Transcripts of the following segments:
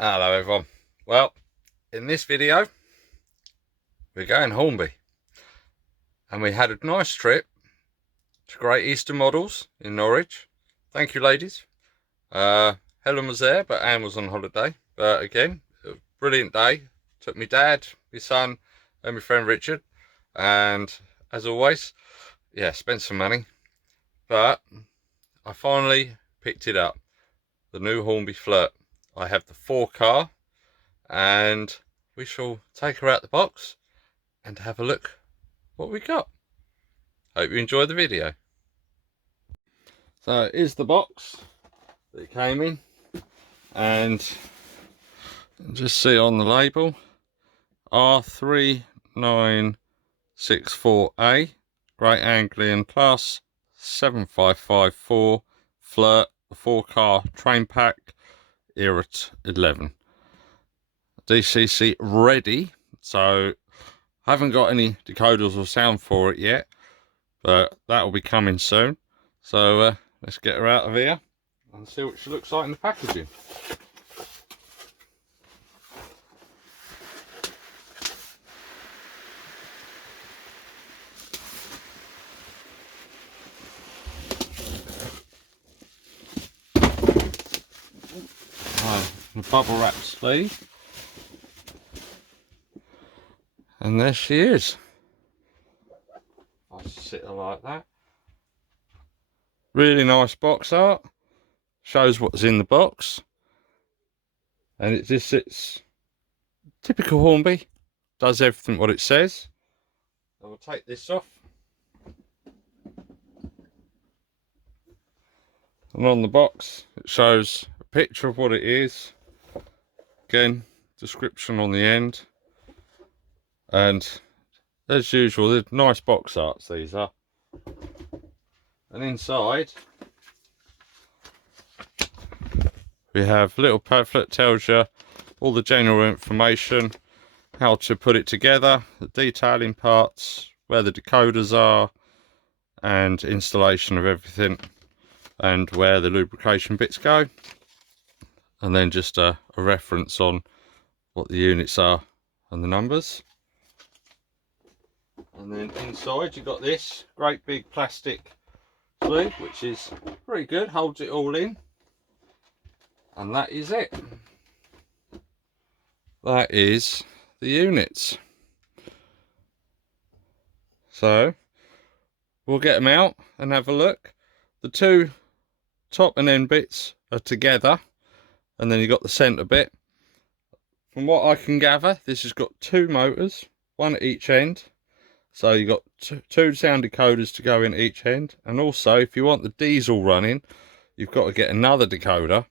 Hello everyone. Well, in this video we're going Hornby, and we had a nice trip to Great Eastern Models in Norwich. Thank you, ladies. Helen was there, but Anne was on holiday. But again, a brilliant day. Took me dad, my son, and my friend Richard, and as always, yeah, spent some money. But I finally picked it up, the new Hornby FLIRT. I have the 4-car, and we shall take her out the box and have a look what we got. Hope you enjoy the video. So here's the box that it came in, and just see on the label R3964A Great Anglian Class 7554 FLIRT 4-car train pack era 11 DCC ready. So I haven't got any decoders or sound for it yet, but that will be coming soon. So let's get her out of here and see what she looks like in the packaging. The bubble wrap sleeve, and there she is. I'll sit her like that. Really nice box art, shows what's in the box, and it just sits typical Hornby, does everything what it says. I will take this off, and on the box it shows a picture of what it is, again description on the end, and as usual they're nice box arts these are. And inside we have a little pamphlet, tells you all the general information, how to put it together, the detailing parts, where the decoders are, and installation of everything, and where the lubrication bits go, and then just a reference on what the units are and the numbers. And then inside you've got this great big plastic sleeve, which is pretty good, holds it all in, and that is it. That is the units. So we'll get them out and have a look. The two top and end bits are together, and then you've got the centre bit. From what I can gather, this has got two motors, one at each end. So you've got two sound decoders to go in each end, and also if you want the diesel running, you've got to get another decoder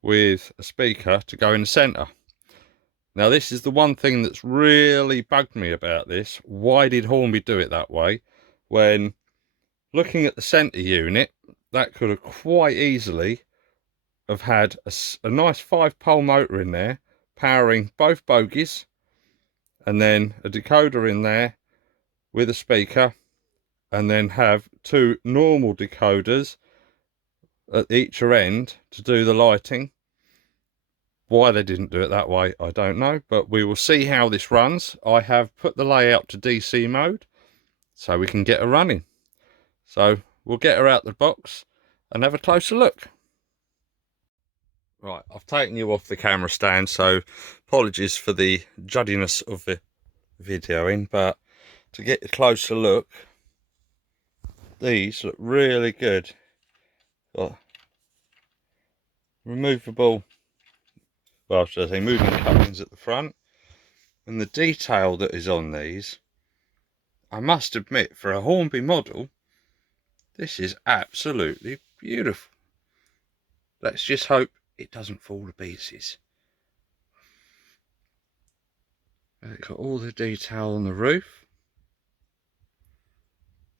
with a speaker to go in the centre. Now this is the one thing that's really bugged me about this. Why did Hornby do it that way? When looking at the centre unit, that could have quite easily have had a nice 5-pole motor in there powering both bogies, and then a decoder in there with a speaker, and then have two normal decoders at each end to do the lighting. Why they didn't do it that way, I don't know, but we will see how this runs. I have put the layout to DC mode so we can get her running. So we'll get her out the box and have a closer look. Right, I've taken you off the camera stand, so apologies for the juddiness of the videoing, but to get a closer look, these look really good. Got removable, well, should I say moving couplings at the front, and the detail that is on these, I must admit, for a Hornby model, this is absolutely beautiful. Let's just hope it doesn't fall to pieces. It's got all the detail on the roof,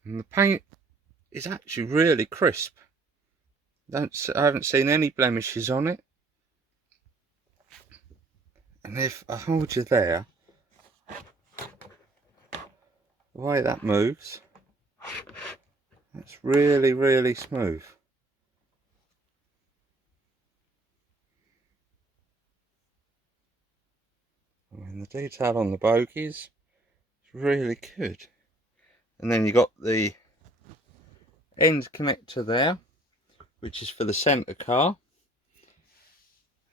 and the paint is actually really crisp. I haven't seen any blemishes on it. And if I hold you there, the way that moves, that's really, really smooth. And the detail on the bogies is really good. And then you got the end connector there, which is for the centre car.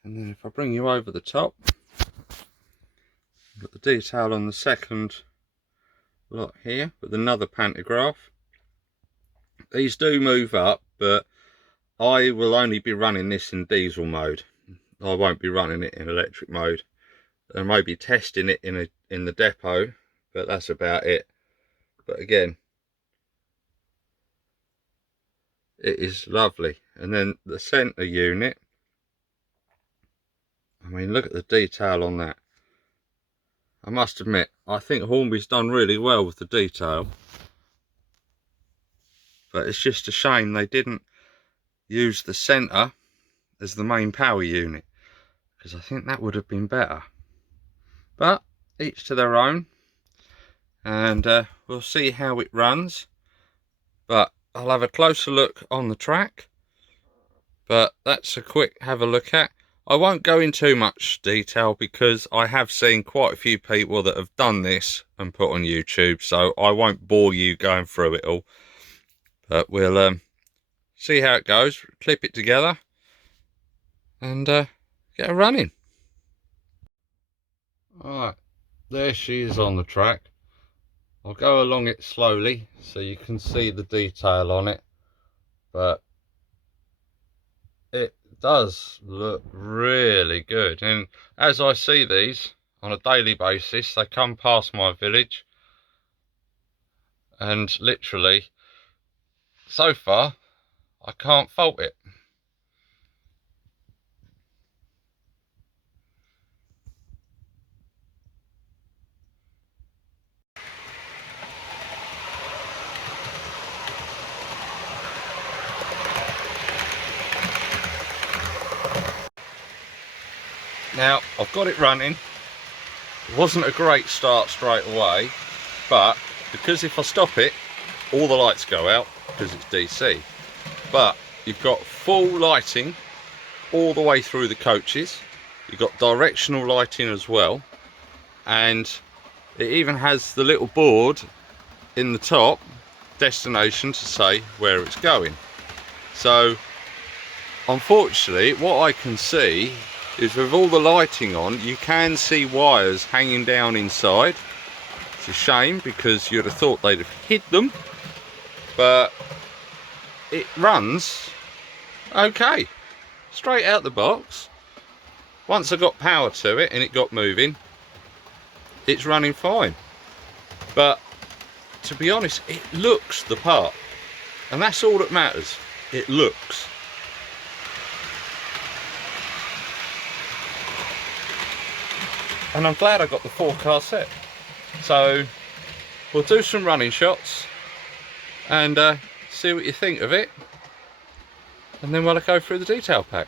And then if I bring you over the top, you've got the detail on the second lot here with another pantograph. These do move up, but I will only be running this in diesel mode. I won't be running it in electric mode. I may be testing it in the depot, but that's about it. But again, it is lovely. And then the centre unit, I mean, look at the detail on that. I must admit, I think Hornby's done really well with the detail, but it's just a shame they didn't use the centre as the main power unit, because I think that would have been better. But each to their own, and we'll see how it runs. But I'll have a closer look on the track, but that's a quick have a look at. I won't go in too much detail because I have seen quite a few people that have done this and put on YouTube, so I won't bore you going through it all. But we'll see how it goes, clip it together, and get her running. Alright, there she is on the track. I'll go along it slowly so you can see the detail on it, but it does look really good. And as I see these on a daily basis, they come past my village, and literally so far I can't fault it. Now I've got it running. It wasn't a great start straight away, but because if I stop it, all the lights go out because it's DC. But you've got full lighting all the way through the coaches. You've got directional lighting as well, and it even has the little board in the top, destination, to say where it's going. So unfortunately what I can see is with all the lighting on, you can see wires hanging down inside. It's a shame because you'd have thought they'd have hid them, but it runs okay straight out the box. Once I got power to it and it got moving, it's running fine. But to be honest, it looks the part, and that's all that matters. It looks. And I'm glad I got the 4-car set. So we'll do some running shots and see what you think of it, and then we'll go through the detail pack.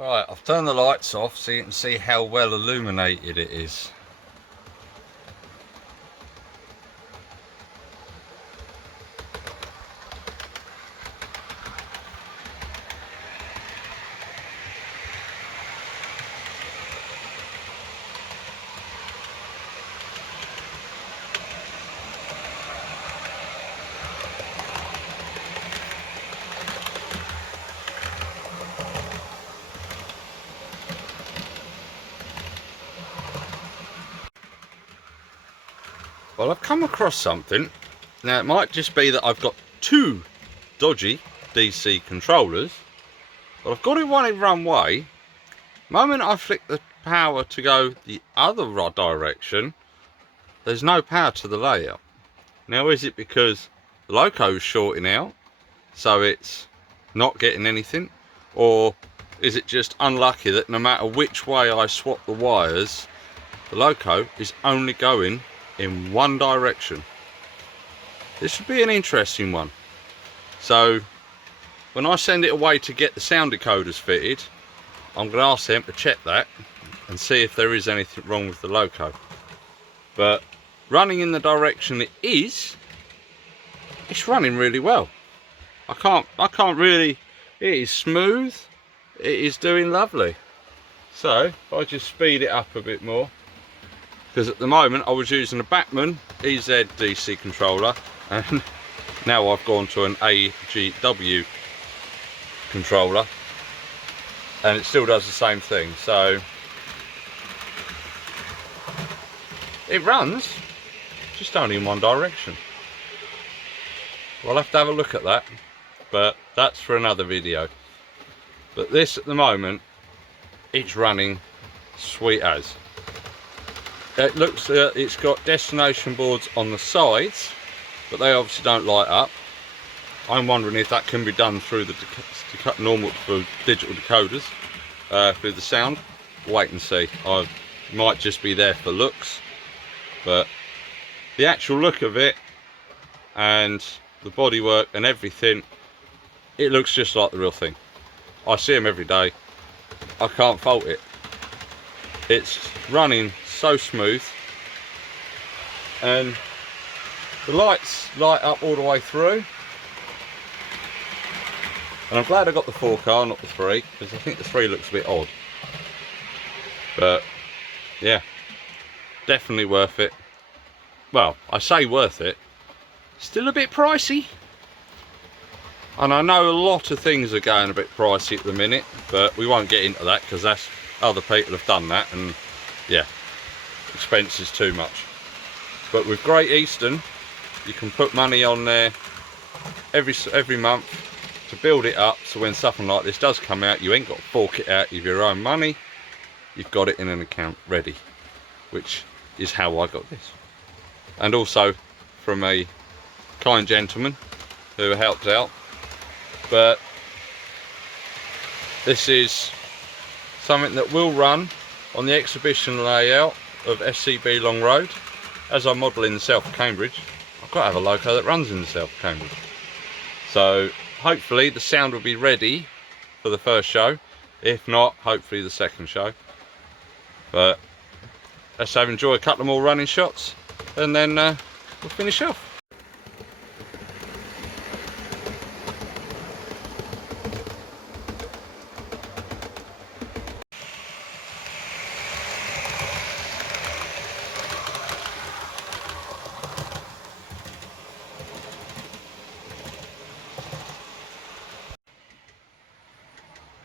Right, I've turned the lights off so you can see how well illuminated it is. Well, I've come across something. Now, it might just be that I've got two dodgy DC controllers, but I've got it one in one way. The moment I flick the power to go the other direction, there's no power to the layout. Now, is it because the loco's shorting out, so it's not getting anything? Or is it just unlucky that no matter which way I swap the wires, the loco is only going in one direction? This would be an interesting one. So when I send it away to get the sound decoders fitted, I'm going to ask them to check that and see if there is anything wrong with the loco. But running in the direction it is, it's running really well. I can't really, it is smooth, it is doing lovely. So if I just speed it up a bit more, because at the moment I was using a Bachmann EZ DC controller, and now I've gone to an AGW controller, and it still does the same thing. So it runs just only in one direction. We'll have to have a look at that, but that's for another video. But this at the moment, it's running sweet as. It looks, it's got destination boards on the sides, but they obviously don't light up. I'm wondering if that can be done through the normal for digital decoders, through the sound. Wait and see. I might just be there for looks, but the actual look of it and the bodywork and everything, it looks just like the real thing. I see them every day. I can't fault it. It's running so smooth, and the lights light up all the way through. And I'm glad I got the 4K, not the 3, because I think the 3 looks a bit odd. But yeah, definitely worth it. Well, I say worth it. Still a bit pricey. And I know a lot of things are going a bit pricey at the minute, but we won't get into that because that's other people have done that, and yeah, expense is too much. But with Great Eastern, you can put money on there every month to build it up, so when something like this does come out, you ain't got to fork it out of your own money. You've got it in an account ready, which is how I got this. And also from a kind gentleman who helped out. But this is something that will run on the exhibition layout of SCB Long Road. As I model in the south of Cambridge, I've got to have a loco that runs in the south of Cambridge. So hopefully the sound will be ready for the first show. If not, hopefully the second show. But let's enjoy a couple more running shots, and then we'll finish off.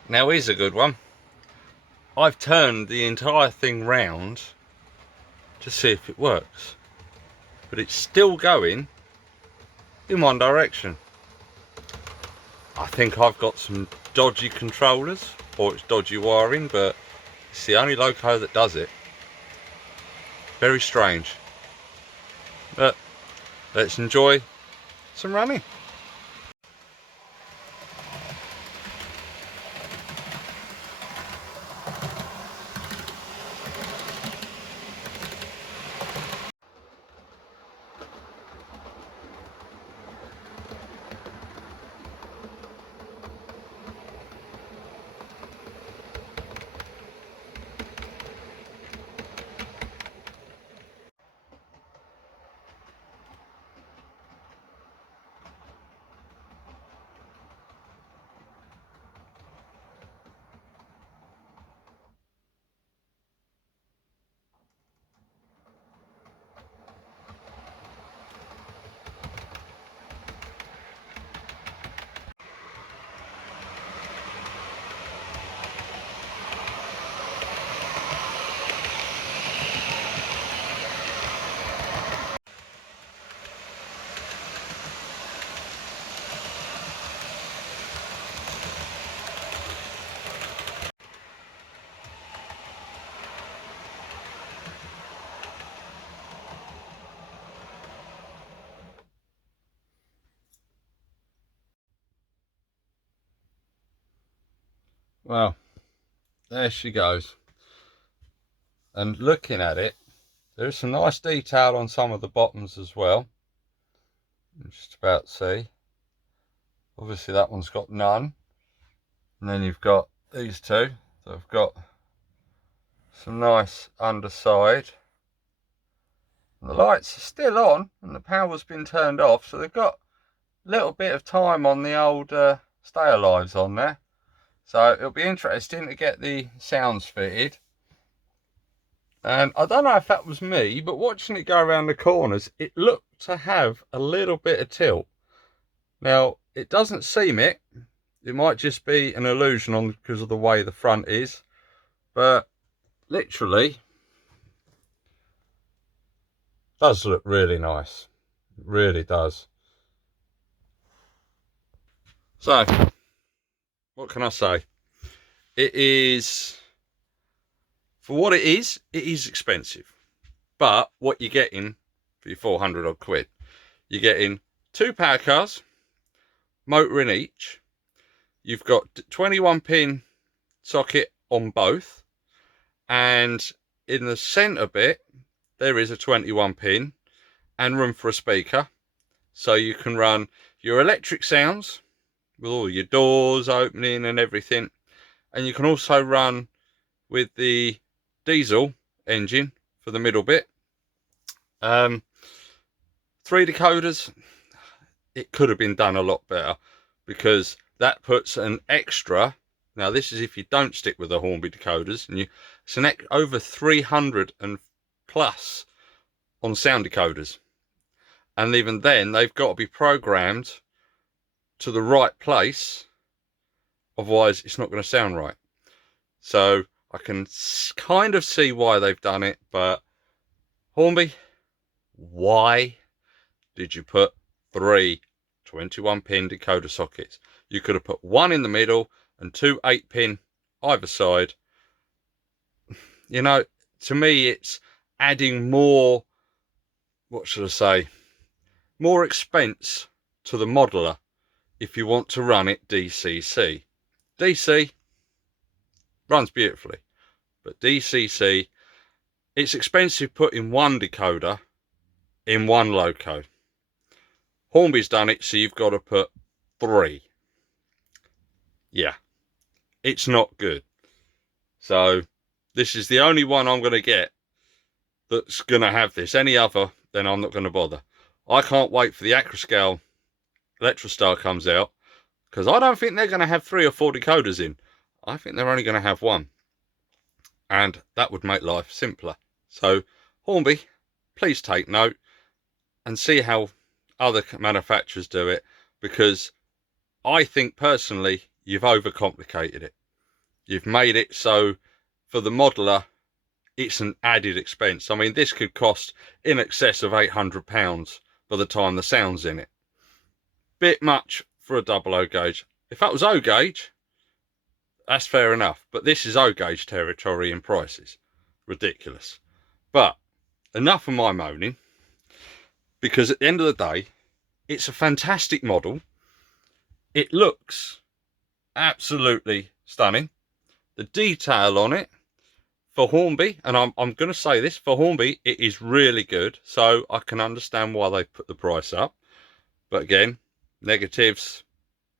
Now here's a good one. I've turned the entire thing round to see if it works, but it's still going in one direction. I think I've got some dodgy controllers, or it's dodgy wiring, but it's the only loco that does it. Very strange. But let's enjoy some running. Well, there she goes. And looking at it, there's some nice detail on some of the bottoms as well. I'm just about to see. Obviously that one's got none. And then you've got these two. So I've got some nice underside. And the lights are still on and the power's been turned off. So they've got a little bit of time on the old stay alives on there. So it'll be interesting to get the sounds fitted. And I don't know if that was me, but watching it go around the corners, it looked to have a little bit of tilt. Now, it doesn't seem it. It might just be an illusion on because of the way the front is. But literally, does look really nice. It really does. So, what can I say? It is, for what it is expensive. But what you're getting for your 400 odd quid, you're getting 2 power cars, motor in each. You've got 21 pin socket on both, and in the center bit there is a 21 pin and room for a speaker, so you can run your electric sounds with all your doors opening and everything, and you can also run with the diesel engine for the middle bit. 3 decoders. It could have been done a lot better, because that puts an extra, now this is if you don't stick with the Hornby decoders, and it's an over 300 and plus on sound decoders, and even then they've got to be programmed to the right place, otherwise it's not going to sound right. So I can kind of see why they've done it, but Hornby, why did you put 3 21 pin decoder sockets? You could have put 1 in the middle and 2 8-pin either side. You know, to me it's adding more, what should I say, more expense to the modeler if you want to run it DCC. DC runs beautifully, but DCC, it's expensive putting 1 decoder in 1 loco. Hornby's done it, so you've got to put 3. Yeah, it's not good. So this is the only one I'm going to get that's going to have this. Any other, then I'm not going to bother. I can't wait for the Acroscale Electrostar comes out, because I don't think they're going to have 3 or 4 decoders in. I think they're only going to have 1, and that would make life simpler. So Hornby, please take note and see how other manufacturers do it, because I think personally you've overcomplicated it. You've made it so for the modeler it's an added expense. I mean, this could cost in excess of £800 by the time the sound's in it. Bit much for a double O gauge. If that was O gauge, that's fair enough, but this is O gauge territory in prices. Ridiculous. But enough of my moaning, because at the end of the day, it's a fantastic model. It looks absolutely stunning. The detail on it for Hornby, and I'm going to say this, for Hornby it is really good, so I can understand why they put the price up. But again, negatives,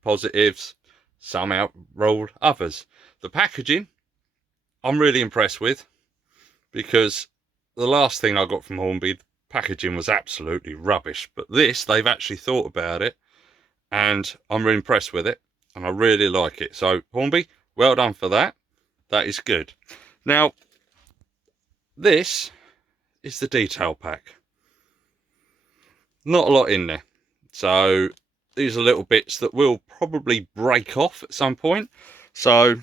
positives, some outrolled others. The packaging I'm really impressed with, because the last thing I got from Hornby, the packaging was absolutely rubbish, but this, they've actually thought about it, and I'm really impressed with it, and I really like it. So Hornby, well done for that. That is good. Now, this is the detail pack. Not a lot in there, so these are little bits that will probably break off at some point, so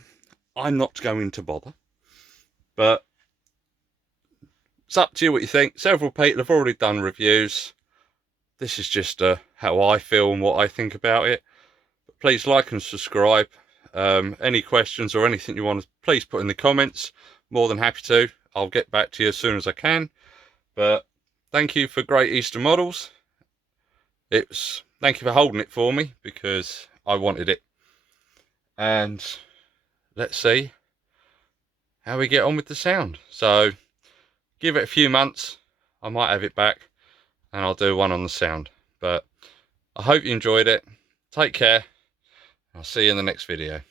I'm not going to bother. But it's up to you what you think. Several people have already done reviews. This is just how I feel and what I think about it. But please like and subscribe. Any questions or anything you want to, please put in the comments. More than happy to. I'll get back to you as soon as I can. But thank you for Great Eastern Models. Thank you for holding it for me, because I wanted it. And let's see how we get on with the sound. So give it a few months, I might have it back and I'll do one on the sound. But I hope you enjoyed it. Take care. I'll see you in the next video.